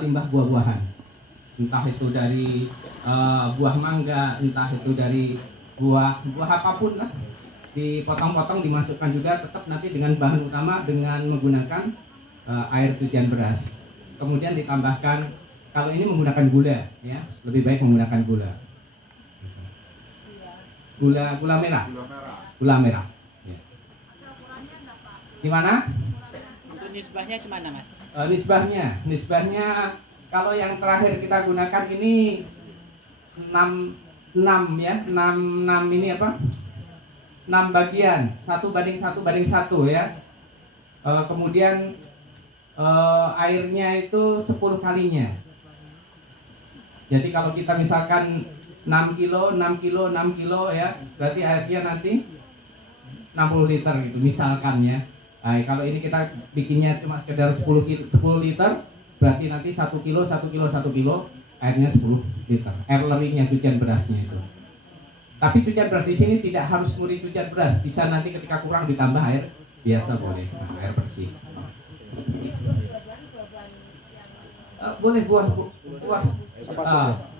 limbah buah-buahan, entah itu dari buah mangga, entah itu dari buah apapun lah, dipotong-potong dimasukkan juga, tetap nanti dengan bahan utama dengan menggunakan air cucian beras. Kemudian ditambahkan, kalau ini menggunakan gula, ya lebih baik menggunakan gula merah. Ya. Gimana? Untuk nisbahnya gimana, Mas? Nisbahnya kalau yang terakhir kita gunakan ini 6 ya, 6 ini apa? 6 bagian, 1:1:1 ya. Kemudian airnya itu 10 kalinya. Jadi kalau kita misalkan 6 kilo ya, berarti airnya nanti 60 liter gitu misalkan ya. Nah, kalau ini kita bikinnya cuma sekedar 10 liter, berarti nanti 1 kilo airnya 10 liter. Air laringnya cucian berasnya itu. Tapi cucian beras di sini tidak harus murni cucian beras, bisa nanti ketika kurang ditambah air biasa boleh, air bersih. Boleh buah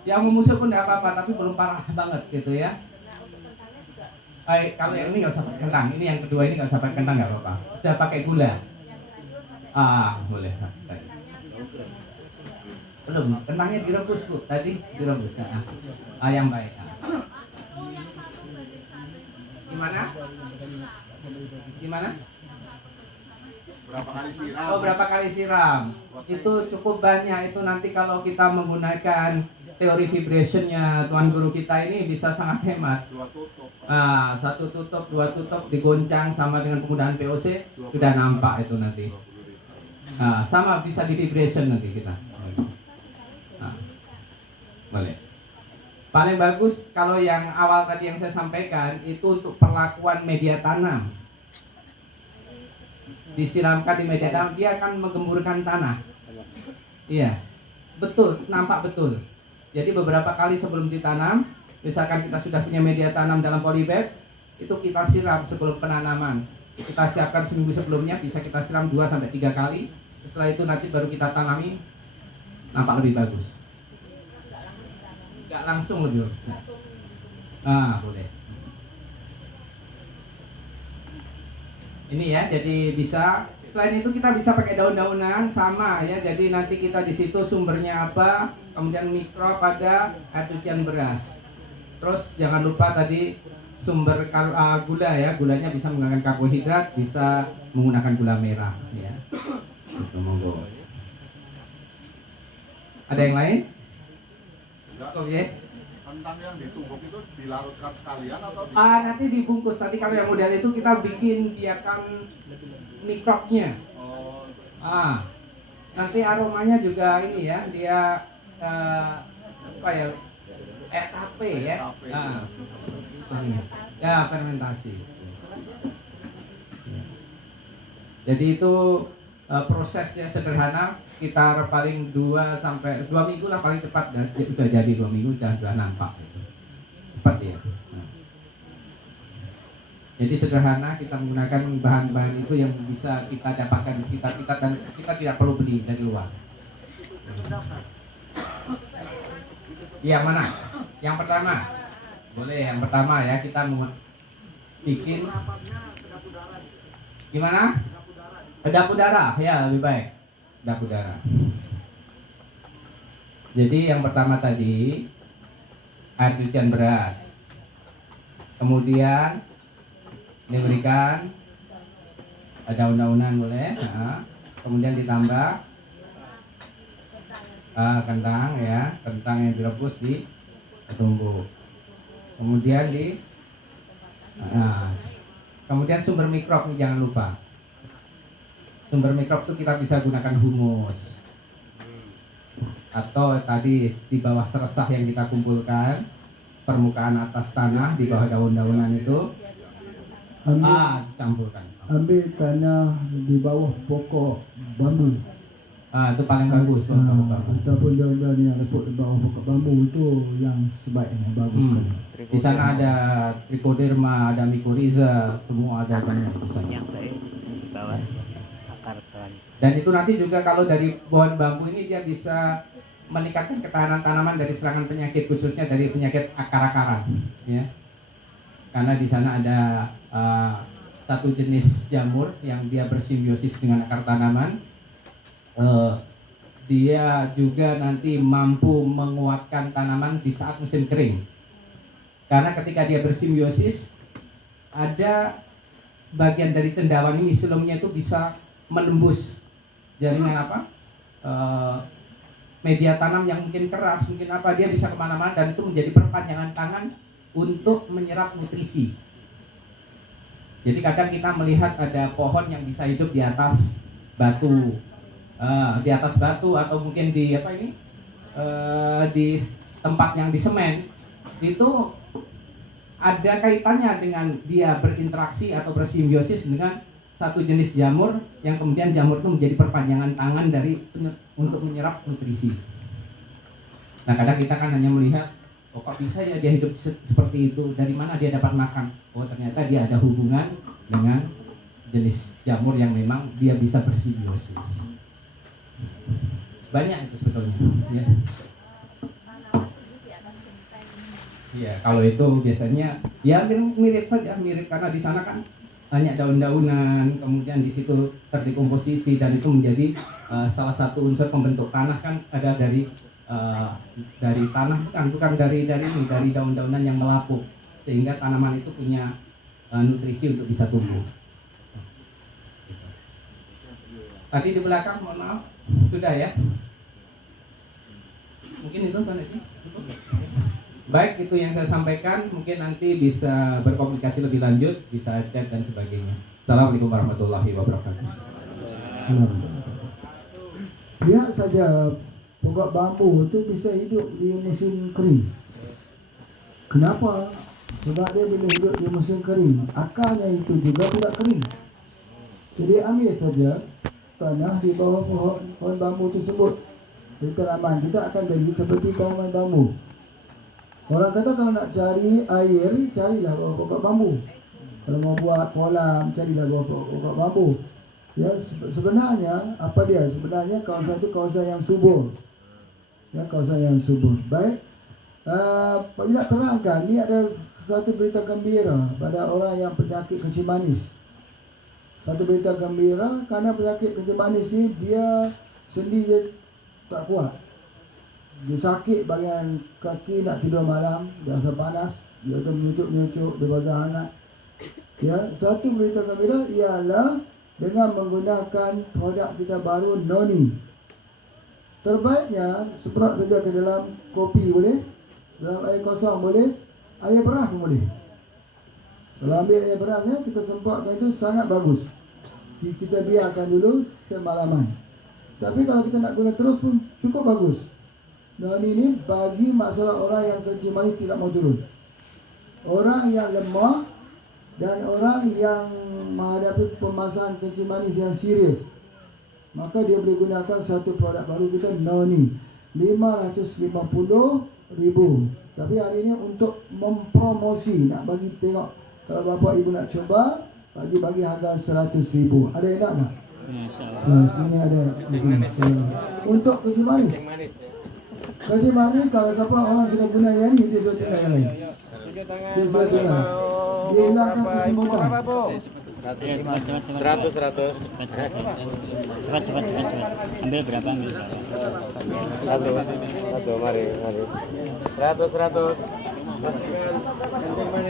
yang memusul pun tidak apa-apa, tapi belum parah banget gitu ya. Kalau yang ini nggak usah pakai kentang, ini yang kedua ini nggak usah pakai kentang, nggak apa-apa, bisa pakai gula. Boleh. Belum, kentangnya direbus Bu, tadi direbus. Yang baik. Gimana? Berapa kali siram? Itu cukup banyak. Itu nanti kalau kita menggunakan teori vibrationnya Tuan Guru kita ini bisa sangat hemat. 1 tutup, 2 tutup digoncang sama dengan penggunaan POC sudah nampak itu nanti. Sama bisa di vibration nanti kita. Boleh. Paling bagus kalau yang awal tadi yang saya sampaikan itu untuk perlakuan media tanam. Disiramkan di media tanam, dia akan menggemburkan tanah. Iya, betul, nampak betul. Jadi beberapa kali sebelum ditanam, misalkan kita sudah punya media tanam dalam polybag, itu kita siram sebelum penanaman. Kita siapkan seminggu sebelumnya, bisa kita siram 2-3 kali. Setelah itu nanti baru kita tanami, nampak lebih bagus. Nggak langsung lebih bagus. Boleh. Ini ya, jadi bisa. Selain itu kita bisa pakai daun-daunan sama ya. Jadi nanti kita di situ sumbernya apa, kemudian mikro pada air cucian beras. Terus jangan lupa tadi sumber gula ya. Gulanya bisa menggunakan karbohidrat, bisa menggunakan gula merah ya. Monggo. Ada yang lain? Oke. Kentang yang ditumbuk itu dilarutkan sekalian atau nanti dibungkus. Nanti kalau yang model itu kita bikin biarkan mikrobnya. Nanti aromanya juga ini ya, dia SAP ya. Ya, fermentasi. Jadi itu prosesnya sederhana, kita paling 2 minggu lah paling cepat, dan sudah jadi 2 minggu sudah nampak gitu. Cepat ya. Jadi sederhana, kita menggunakan bahan-bahan itu yang bisa kita dapatkan di sekitar kita dan kita tidak perlu beli dari luar. Yang mana? Yang pertama. Boleh, yang pertama ya, kita bikin gimana? Kedap udara, ya lebih baik. Kedap udara. Jadi yang pertama tadi air cucian beras. Kemudian diberikan daun-daunan boleh. Kemudian ditambah kentang ya, kentang yang direbus ditumbuk. Kemudian kemudian sumber mikrob jangan lupa. Sumber mikrob itu kita bisa gunakan humus atau tadi di bawah seresah yang kita kumpulkan, permukaan atas tanah di bawah daun-daunan itu campurkan. Ambil tanah di bawah pokok bambu. Itu paling bagus tuh bambu. Ataupun daun-daun yang repot di bawah pokok bambu itu yang sebaiknya bagus. Di sana ada trichoderma, ada mycorrhiza, semua ada banyak di sana. Yang baik di bawah akar pohon. Dan itu nanti juga kalau dari pohon bambu ini dia bisa meningkatkan ketahanan tanaman dari serangan penyakit, khususnya dari penyakit akar-akaran, ya. Karena di sana ada satu jenis jamur yang dia bersimbiosis dengan akar tanaman. Dia juga nanti mampu menguatkan tanaman di saat musim kering. Karena ketika dia bersimbiosis, ada bagian dari cendawan ini silumnya itu bisa menembus jaringan media tanam yang mungkin keras, mungkin dia bisa kemana-mana, dan itu menjadi perpanjangan tangan untuk menyerap nutrisi. Jadi kadang kita melihat ada pohon yang bisa hidup di atas batu, atau mungkin di di tempat yang di semen, itu ada kaitannya dengan dia berinteraksi atau bersimbiosis dengan satu jenis jamur yang kemudian jamur itu menjadi perpanjangan tangan untuk menyerap nutrisi. Nah, kadang kita kan hanya melihat, oh kok bisa ya dia hidup seperti itu, dari mana dia dapat makan? Oh ternyata dia ada hubungan dengan jenis jamur yang memang dia bisa bersimbiosis. Banyak itu sebetulnya, ya. Iya, kalau itu biasanya ya mirip saja, karena di sana kan banyak daun-daunan, kemudian di situ terdekomposisi, dan itu menjadi salah satu unsur pembentuk tanah, kan ada dari tanah, bukan dari daun-daunan yang melapuk, sehingga tanaman itu punya nutrisi untuk bisa tumbuh. Tadi di belakang, mohon maaf, sudah ya? Mungkin itu kan itu. Baik, itu yang saya sampaikan. Mungkin nanti bisa berkomunikasi lebih lanjut, bisa chat dan sebagainya. Assalamualaikum warahmatullahi wabarakatuh. Lihat saja pokok bambu itu bisa hidup di musim kering. Kenapa? Sebab dia boleh hidup di musim kering. Akarnya itu juga tidak kering. Jadi ambil saja tanah di bawah pohon bambu tersebut. Di tanaman kita akan jadi seperti pohon bambu. Orang kata kalau nak cari air, carilah bawah pokok bambu. Kalau mau buat kolam, carilah bawah pokok bambu. Ya, sebenarnya apa dia? Sebenarnya kawasan itu kawasan yang subur. Ya, kawasan yang subur. Baik. Pak nak terangkan, ini ada satu berita gembira pada orang yang penyakit kencing manis. Satu berita gembira karena penyakit kencing manis ini dia sendi dia tak kuat. Dia sakit bagian kaki, nak tidur malam, dia rasa panas, dia akan menyucuk-menyucuk, dia basah hangat. Ya, satu berita gembira ialah dengan menggunakan produk kita baru Noni. Terbaiknya semprot saja ke dalam kopi boleh, dalam air kosong boleh, air beras pun boleh. Kalau ambil air berasnya kita semprotkan itu sangat bagus. Kita biarkan dulu semalaman. Tapi kalau kita nak guna terus pun cukup bagus. Dan ini bagi masalah orang yang kencing manis tidak mau turun, orang yang lemah, dan orang yang menghadapi permasalahan kencing manis yang serius, maka dia boleh gunakan satu produk baru kita Noni 550,000. Tapi hari ini untuk mempromosi, nak bagi tengok, kalau bapa ibu nak coba, bagi harga 100,000. Ada yang nak tak? Sini ada untuk kencing manis. Kencing manis kalau siapa orang sudah guna yang ini, dia sudah guna yang lain. Tunjuk tangan, bagi mau apa? Ibu mau apa, Bu? 100. Cepat. Ambil berapa? Satu, mari. 100. Pastikan kencing manis.